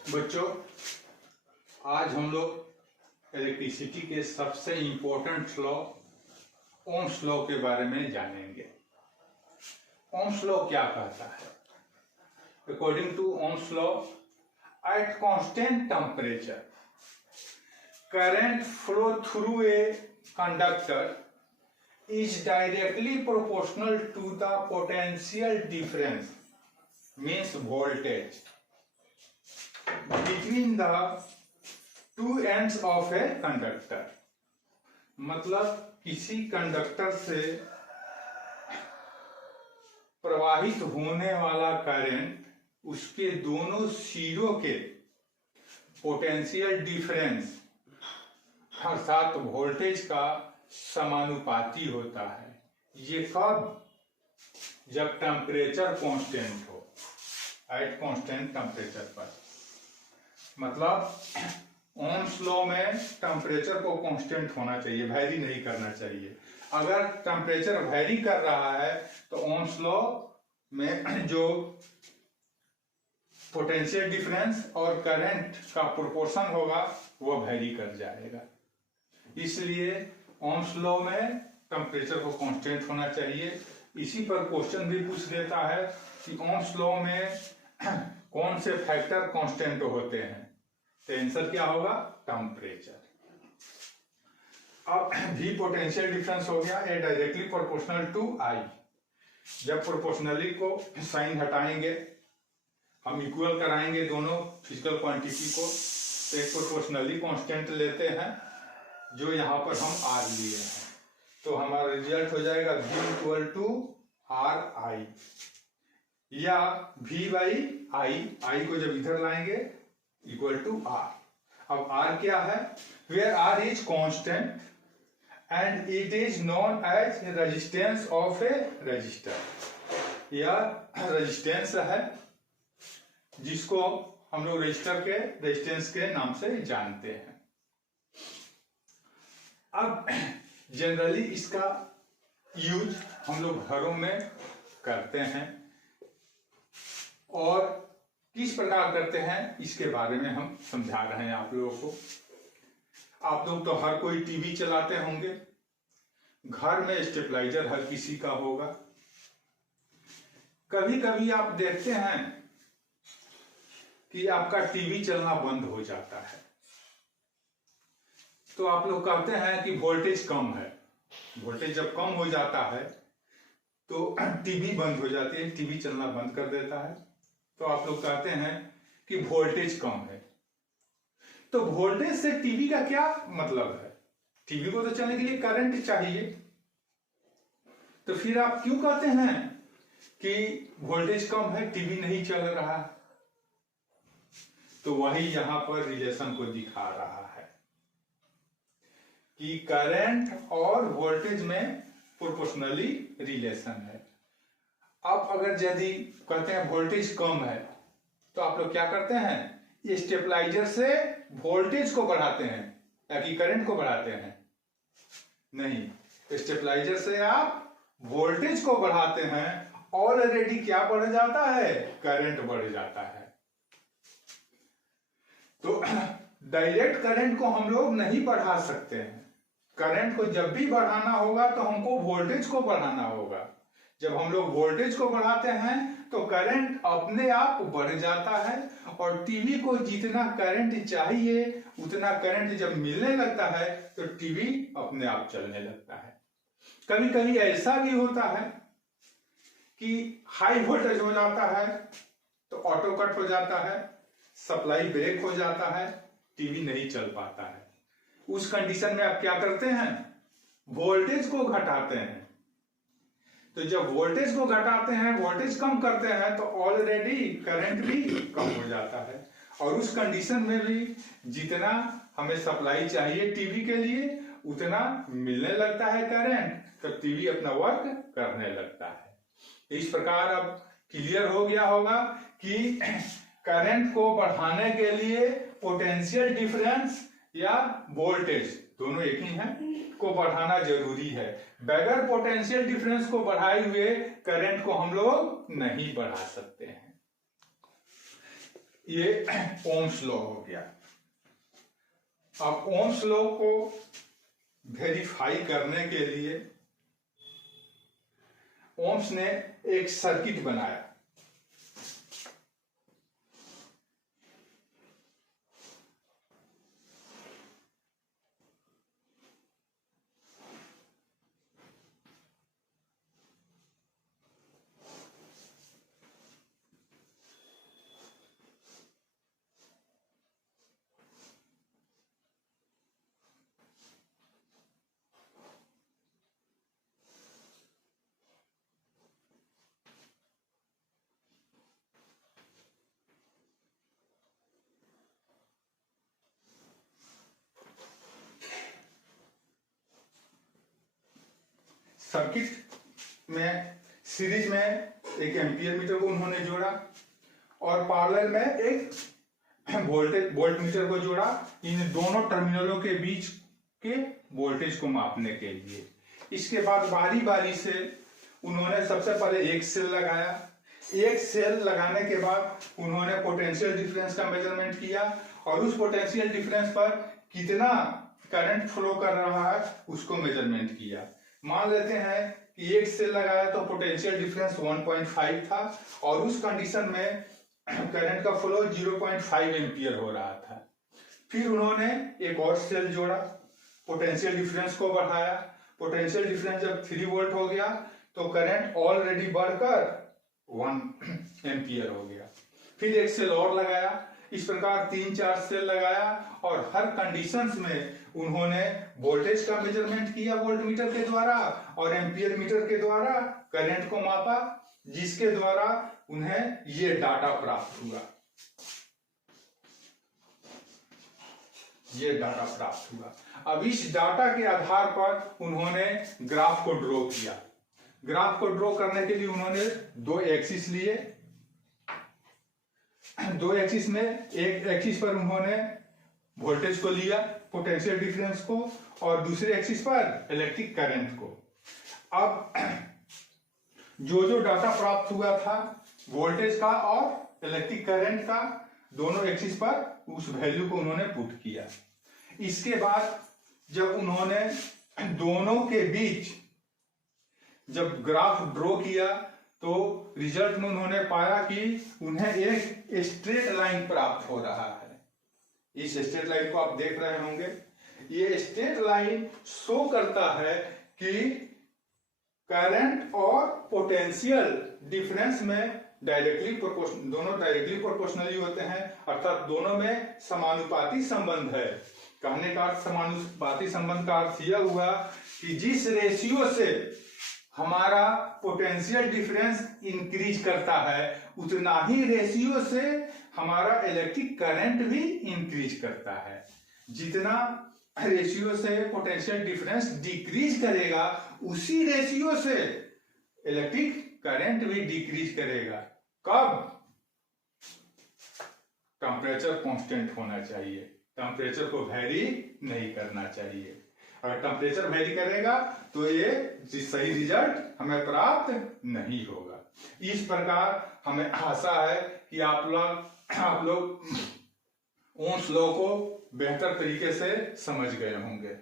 बच्चों, आज हम लोग इलेक्ट्रिसिटी के सबसे इम्पोर्टेंट लॉ ओम्स लॉ के बारे में जानेंगे। ओम्स लॉ क्या कहता है? According to Ohm's law, at constant temperature current flow through a conductor is directly proportional to the potential difference, means voltage, between the two ends of a conductor। मतलब किसी conductor से प्रवाहित होने वाला current उसके दोनों सिरों के पोटेंशियल डिफरेंस अर्थात वोल्टेज का समानुपाती होता है। ये कब? जब टेम्परेचर कांस्टेंट हो, एट कांस्टेंट टेम्परेचर पर। मतलब ओम्स लॉ में टेम्परेचर को कांस्टेंट होना चाहिए, वैरी नहीं करना चाहिए। अगर टेम्परेचर वैरी कर रहा है तो ओम्स लॉ में जो पोटेंशियल डिफरेंस और करंट का प्रोपोर्शन होगा वो वैरी कर जाएगा। इसलिए ओम्स लॉ में टेम्परेचर को कांस्टेंट होना चाहिए। इसी पर क्वेश्चन भी पूछ देता है कि ओम्स लॉ में कौन से फैक्टर कांस्टेंट होते हैं, तो आंसर क्या होगा? टेम्परेचर। अब भी पोटेंशियल डिफरेंस हो गया, ए डायरेक्टली प्रोपोर्शनल टू आई। जब प्रोपोर्शनली को साइन हटाएंगे, हम इक्वल कराएंगे दोनों फिजिकल क्वांटिटी को, तो एक प्रोपोर्शनली कांस्टेंट लेते हैं जो यहाँ पर हम आर लिए हैं, तो हमारा रिजल्ट हो जाएगा V equal to R I या V बाई आई को जब इधर लाएंगे इक्वल टू आर। अब आर क्या है? Where R is constant and it is known as resistance of a resistor. यह रेजिस्टेंस है जिसको हम लोग रजिस्टर के रेजिस्टेंस के नाम से जानते हैं। अब जनरली इसका यूज हम लोग घरों में करते हैं और किस प्रकार करते हैं इसके बारे में हम समझा रहे हैं आप लोगों को। आप लोग तो हर कोई टीवी चलाते होंगे, घर में स्टेबलाइजर हर किसी का होगा। कभी कभी आप देखते हैं कि आपका टीवी चलना बंद हो जाता है, तो आप लोग कहते हैं कि वोल्टेज कम है। वोल्टेज जब कम हो जाता है तो टीवी बंद हो जाती है, टीवी चलना बंद कर देता है, तो आप लोग कहते हैं कि वोल्टेज कम है। तो वोल्टेज से टीवी का क्या मतलब है? टीवी को तो चलने के लिए करंट चाहिए, तो फिर आप क्यों कहते हैं कि वोल्टेज कम है, टीवी नहीं चल रहा? तो वही यहां पर रिलेशन को दिखा रहा है कि करंट और वोल्टेज में प्रोपोर्शनली रिलेशन है। अब अगर यदि कहते हैं वोल्टेज कम है तो आप लोग क्या करते हैं? ये स्टेबलाइजर से वोल्टेज को बढ़ाते हैं ताकि करंट को बढ़ाते हैं? नहीं, स्टेबलाइजर से आप वोल्टेज को बढ़ाते हैं, ऑलरेडी क्या बढ़ जाता है? करंट बढ़ जाता है। तो डायरेक्ट करंट को हम लोग नहीं बढ़ा सकते हैं। करंट को जब भी बढ़ाना होगा तो हमको वोल्टेज को बढ़ाना होगा। जब हम लोग वोल्टेज को बढ़ाते हैं तो करंट अपने आप बढ़ जाता है, और टीवी को जितना करंट चाहिए उतना करंट जब मिलने लगता है तो टीवी अपने आप चलने लगता है। कभी कभी ऐसा भी होता है कि हाई वोल्टेज हो जाता है तो ऑटो कट हो जाता है, सप्लाई ब्रेक हो जाता है, टीवी नहीं चल पाता है। उस कंडीशन में आप क्या करते हैं? वोल्टेज को घटाते हैं। तो जब वोल्टेज को घटाते हैं, वोल्टेज कम करते हैं, तो ऑलरेडी करंट भी कम हो जाता है, और उस कंडीशन में भी जितना हमें सप्लाई चाहिए टीवी के लिए उतना मिलने लगता है करंट, तो टीवी अपना वर्क करने लगता है। इस प्रकार अब क्लियर हो गया होगा कि करंट को बढ़ाने के लिए पोटेंशियल डिफरेंस या वोल्टेज दोनों एक ही हैं को बढ़ाना जरूरी है। बगैर पोटेंशियल डिफरेंस को बढ़ाए हुए करंट को हम लोग नहीं बढ़ा सकते हैं। ये ओम्स लॉ हो गया। अब ओम्स लॉ को वेरीफाई करने के लिए ओम्स ने एक सर्किट बनाया। सर्किट में सीरीज में एक एम्पियर मीटर को उन्होंने जोड़ा और पैरेलल में एक वोल्ट मीटर को जोड़ा, इन दोनों टर्मिनलों के बीच के वोल्टेज को मापने के लिए। इसके बाद बारी बारी से उन्होंने सबसे पहले एक सेल लगाया। एक सेल लगाने के बाद उन्होंने पोटेंशियल डिफरेंस का मेजरमेंट किया और उस पोटेंशियल डिफरेंस पर कितना करंट फ्लो कर रहा है उसको मेजरमेंट किया। मान लेते हैं कि एक सेल लगाया तो पोटेंशियल डिफरेंस 1.5 था और उस कंडीशन में करंट का फ्लो 0.5 एम्पियर हो रहा था। फिर उन्होंने एक और सेल जोड़ा, पोटेंशियल डिफरेंस को बढ़ाया। पोटेंशियल डिफरेंस जब 3 वोल्ट हो गया तो करंट ऑलरेडी बढ़कर 1 एम्पियर हो गया। फिर एक सेल और लगाया। इस प्रकार 3-4 सेल लगाया और हर कंडीशंस में उन्होंने वोल्टेज का मेजरमेंट किया वोल्ट मीटर के द्वारा और एम्पियर मीटर के द्वारा करंट को मापा, जिसके द्वारा उन्हें ये डाटा प्राप्त हुआ। ये डाटा प्राप्त हुआ। अब इस डाटा के आधार पर उन्होंने ग्राफ को ड्रॉ किया। ग्राफ को ड्रॉ करने के लिए उन्होंने 2 एक्सिस लिए। 2 एक्सिस में एक एक्सिस पर उन्होंने वोल्टेज को लिया, पोटेंशियल डिफरेंस को, और दूसरे एक्सिस पर इलेक्ट्रिक करंट को। अब जो डाटा प्राप्त हुआ था वोल्टेज का और इलेक्ट्रिक करंट का, दोनों एक्सिस पर उस वैल्यू को उन्होंने पुट किया। इसके बाद जब उन्होंने दोनों के बीच जब ग्राफ ड्रॉ किया तो रिजल्ट में उन्होंने पाया कि उन्हें एक स्ट्रेट लाइन प्राप्त हो रहा है। इस स्ट्रेट लाइन को आप देख रहे होंगे। ये स्ट्रेट लाइन शो करता है कि करंट और पोटेंशियल डिफरेंस में दोनों डायरेक्टली प्रोपोर्शनली होते हैं, अर्थात दोनों में समानुपाती संबंध है। कहने का अर्थ समानुपाती संबंध का अर्थ यह हुआ कि जिस रेशियो से हमारा पोटेंशियल डिफरेंस इंक्रीज करता है उतना ही रेशियो से हमारा इलेक्ट्रिक करंट भी इंक्रीज करता है। जितना रेशियो से पोटेंशियल डिफरेंस डिक्रीज करेगा उसी रेशियो से इलेक्ट्रिक करंट भी डिक्रीज करेगा। कब? टेम्परेचर कांस्टेंट होना चाहिए, टेम्परेचर को वेरी नहीं करना चाहिए। अगर टेम्परेचर वेरी करेगा तो ये सही रिजल्ट हमें प्राप्त नहीं होगा। इस प्रकार हमें आशा है कि आप लोग ओम्स लॉ को बेहतर तरीके से समझ गए होंगे।